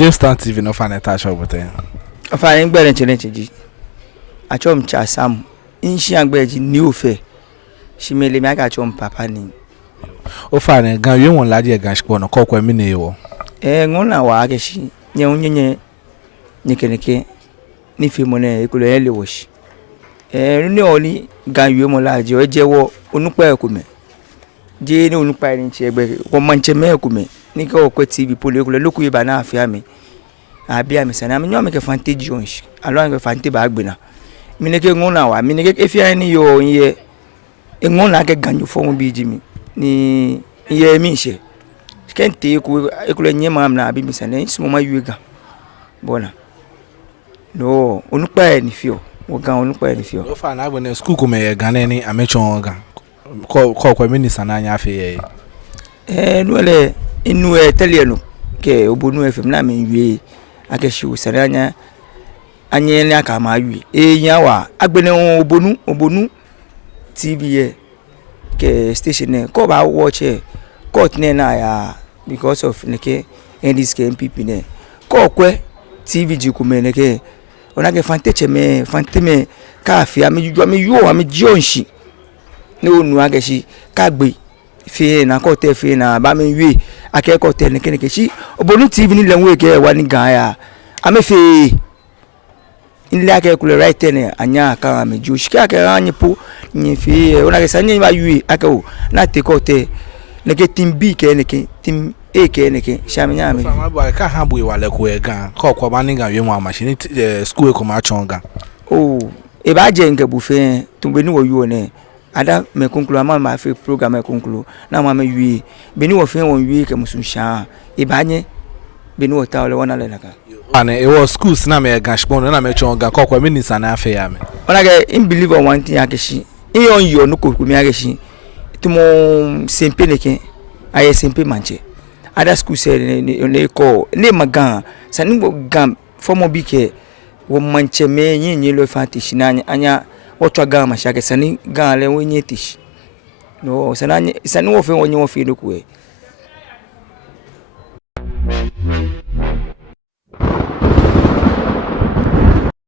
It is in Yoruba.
Jamestown TV no fan touch up with them. Fine, better challenge. I chom cha Sam. In she and Beji new fair. She may make a chom papa ni. O fine, gan you won't ladi a gash born or cock when mini yo. Ngona wa ageshi. Nye nikeneke. Ni fimone ekulele wash. Ni oli gan you mo laji o jewo onukpa ekume. Je ni onukpa ni chebe ko manche me ekume. Ni ko TV pole ekule loku ye ba na afia me. Abia me sana me nyome ke fante jonsh. Alo ke fante ba agbena. Mi ne ke ngona wa mi ne ke efia ni yo ye. Ngona ke ganyu fo mo bi jimi. Ni ye mi she. Kente ekule nyema na abi mi sana isumo ma yuega. Bona. No, onukpa ni fio. Ogan onukpa ni fio. O fa na agbe school ko me Ghana ni amechon ogan. Ko mini sana anya afi ye. No le inu telienu ke obonu FM na me wie akeshu sana anya anye ni aka ma wi eyan wa agbene obonu TV ye ke station ne ko ba watch e court ne na ya because of neke NDSK MPP ne ko kwe TV ji ku me neke ona ke fante me ka afia me yo wa me jonshi ne onu ageshi ka gbe fi na ko te fi na ba me wi akeko te ne keneke shi obonu TV ni lenwe ke wa ni gan ya amefe ile ake kule right ne anya aka me ju shika ke anyi po ni fi ona ke sanye ba wi ake o na te ko te ne ke team B ke ne ke team A ke ne ke sha me nya me fa ma ba ka ha bu wa le ko e gan ko ba ni gan wi mo machine school ko ma chon gan oh e ba je nke bu fe tumbe ni wo yu ne ada me konkulu ama ma fe program e konkulu na ma me wi be ni wo fe won wi ke musun sha e ba nye be ni wo ta ole wona le naka and it was schools na me gash bon na me chon ga kokwa minisa na afa ya me ona ga in believe on one thing akeshi in yon yo no ko mi akeshi tumo sempe neke aye sempe manche ada school se ne ko ne magan sani go gam formo bi ke wo manche me yin lo fatish na anya wotwa ga ma shake sani ga le wonye tish no sani wo fe wonye wo fe do ko